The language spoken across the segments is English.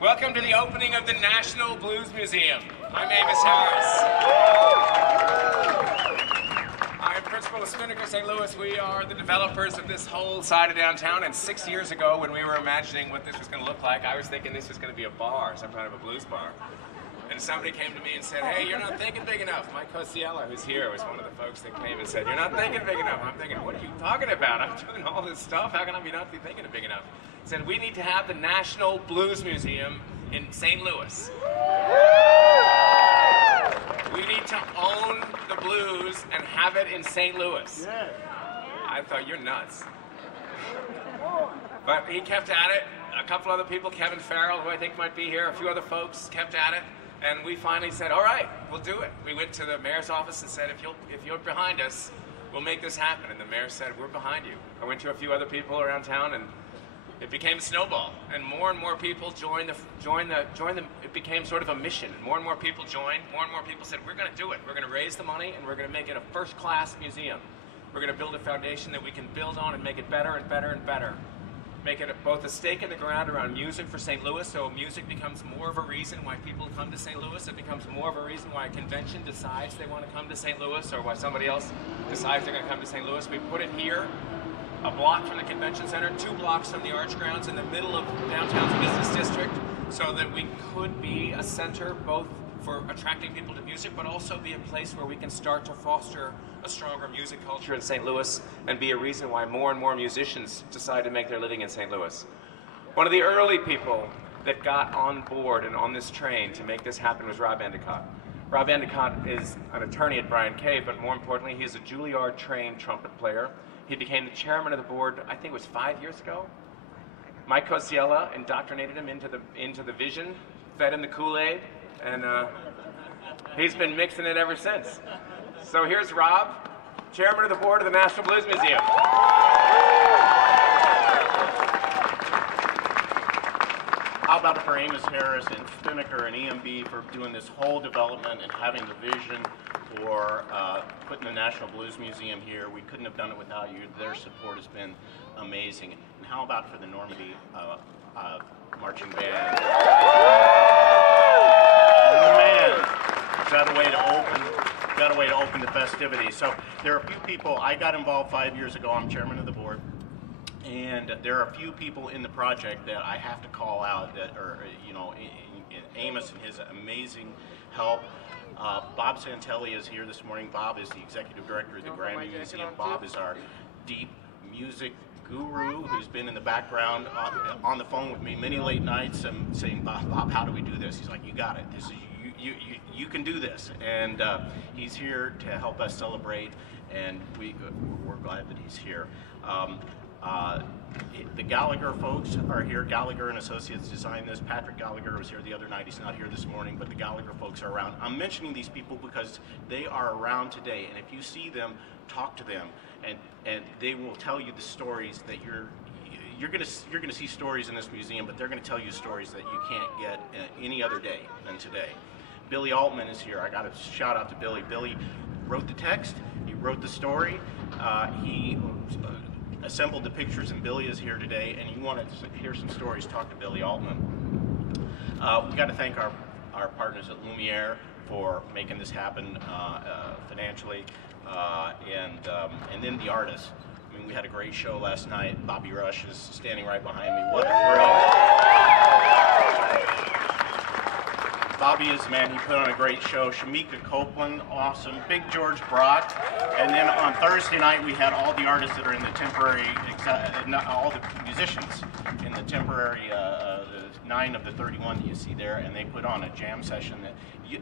Welcome to the opening of the National Blues Museum. I'm Amos Harris. I'm principal of Spinnaker St. Louis. We are the developers of this whole side of downtown, and 6 years ago when we were imagining what this was going to look like, I was thinking this was going to be a bar, some kind of a blues bar. And somebody came to me and said, hey, you're not thinking big enough. Mike Cosiella, who's here, was one of the folks that came and said, you're not thinking big enough. I'm thinking, what are you talking about? I'm doing all this stuff. How can I not be thinking big enough? He said, we need to have the National Blues Museum in St. Louis. We need to own the blues and have it in St. Louis. I thought, you're nuts. But he kept at it. A couple other people, Kevin Farrell, who I think might be here, a few other folks kept at it. And we finally said, all right, we'll do it. We went to the mayor's office and said, if you're behind us, we'll make this happen. And the mayor said, we're behind you. I went to a few other people around town, and it became a snowball. And more people joined. It became sort of a mission. And more people joined. More and more people said, we're going to do it. We're going to raise the money, and we're going to make it a first-class museum. We're going to build a foundation that we can build on and make it better and better and better. Make it both a stake in the ground around music for St. Louis, so music becomes more of a reason why people come to St. Louis. It becomes more of a reason why a convention decides they want to come to St. Louis, or why somebody else decides they're going to come to St. Louis. We put it here, a block from the convention center, 2 blocks from the Arch Grounds, in the middle of downtown's business district, so that we could be a center both for attracting people to music, but also be a place where we can start to foster a stronger music culture in St. Louis and be a reason why more and more musicians decide to make their living in St. Louis. One of the early people that got on board and on this train to make this happen was Rob Endicott. Rob Endicott is an attorney at Bryan Cave, but more importantly, he is a Juilliard-trained trumpet player. He became the chairman of the board, I think it was 5 years ago. Mike Cosiella indoctrinated him into the vision, fed him the Kool-Aid, and he's been mixing it ever since. So here's Rob, chairman of the board of the National Blues Museum. How about it for Amos Harris and Spinnaker and EMB for doing this whole development and having the vision for putting the National Blues Museum here. We couldn't have done it without you. Their support has been amazing. And how about for the Normandy marching band? Man, got a way to open the festivities. So there are a few people. I got involved 5 years ago. I'm chairman of the board, and there are a few people in the project that I have to call out that are, Amos and his amazing help. Bob Santelli is here this morning. Bob is the executive director of the Grammy Museum. Bob is our deep music guru who's been in the background on the phone with me many late nights and saying, Bob, how do we do this? He's like, you got it. This is you can do this. And he's here to help us celebrate, and we're glad that he's here. The Gallagher folks are here. Gallagher and Associates designed this. Patrick Gallagher was here the other night. He's not here this morning, but the Gallagher folks are around. I'm mentioning these people because they are around today, and if you see them, talk to them, and they will tell you the stories that you're going to see stories in this museum, but they're going to tell you stories that you can't get any other day than today. Billy Altman is here. I got to shout out to Billy. Billy wrote the text. He wrote the story. He assembled the pictures, and Billy is here today. And you want to hear some stories, talk to Billy Altman. We got to thank our partners at Lumiere for making this happen financially, and then the artists. I mean, we had a great show last night. Bobby Rush is standing right behind me. What a thrill. Bobby is the man. He put on a great show. Shamika Copeland, awesome. Big George Brock. And then on Thursday night, we had all the artists that are in the temporary, all the musicians in the temporary, the 9 of the 31 that you see there, and they put on a jam session that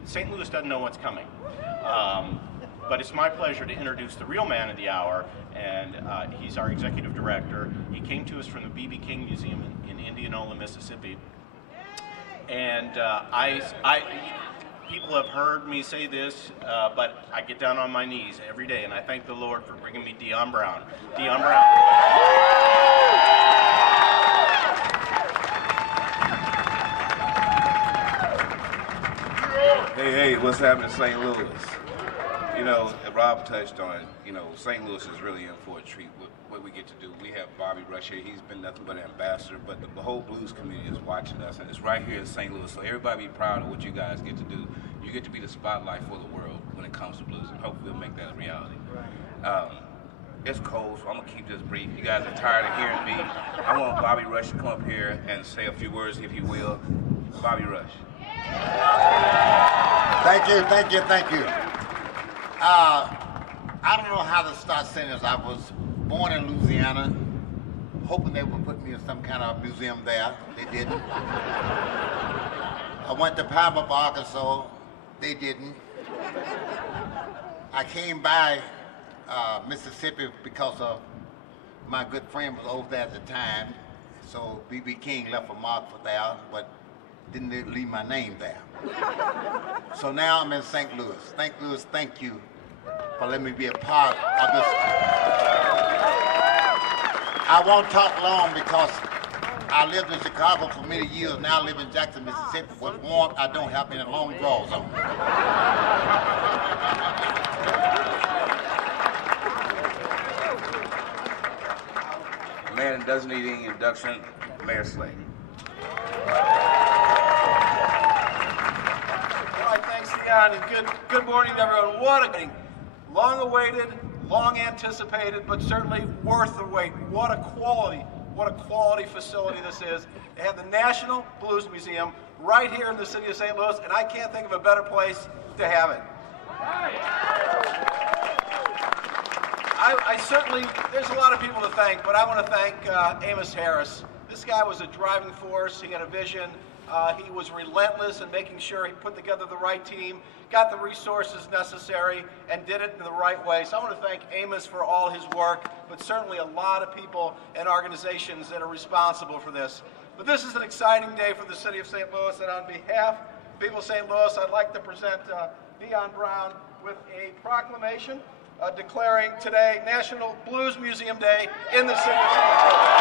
St. Louis doesn't know what's coming. But it's my pleasure to introduce the real man of the hour, and he's our executive director. He came to us from the B.B. King Museum in Indianola, Mississippi. And people have heard me say this, but I get down on my knees every day, and I thank the Lord for bringing me Dion Brown. Dion Brown. Hey, what's happening in St. Louis? You know, Rob touched on it. You know, St. Louis is really in for a treat with what we get to do. We have Bobby Rush here. He's been nothing but an ambassador, but the whole blues community is watching us, and it's right here in St. Louis. So everybody be proud of what you guys get to do. You get to be the spotlight for the world when it comes to blues, and hopefully we'll make that a reality. It's cold, so I'm going to keep this brief. You guys are tired of hearing me. I want Bobby Rush to come up here and say a few words, if you will. Bobby Rush. Thank you, thank you, thank you. I don't know how to start saying this. I was born in Louisiana, hoping they would put me in some kind of museum there. They didn't. I went to Pine Bluff, Arkansas. They didn't. I came by Mississippi because of my good friend was over there at the time. So B.B. King left a mark for there, but didn't leave my name there. So now I'm in St. Louis. St. Louis, thank you for letting me be a part of this. I won't talk long because I lived in Chicago for many years. Now I live in Jackson, Mississippi. What's warm, I don't have any long drawers on. Man doesn't need any introduction, Mayor Slade. And good morning to everyone. What a long-awaited, long-anticipated, but certainly worth the wait. What a quality facility this is. They have the National Blues Museum right here in the city of St. Louis, and I can't think of a better place to have it. I certainly, there's a lot of people to thank, but I want to thank Amos Harris. This guy was a driving force. He had a vision. He was relentless in making sure he put together the right team, got the resources necessary, and did it in the right way. So I want to thank Amos for all his work, but certainly a lot of people and organizations that are responsible for this. But this is an exciting day for the city of St. Louis, and on behalf of people of St. Louis, I'd like to present Dion Brown with a proclamation declaring today National Blues Museum Day in the city of St. Louis.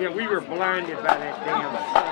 Yeah, we were blinded by that damn sun.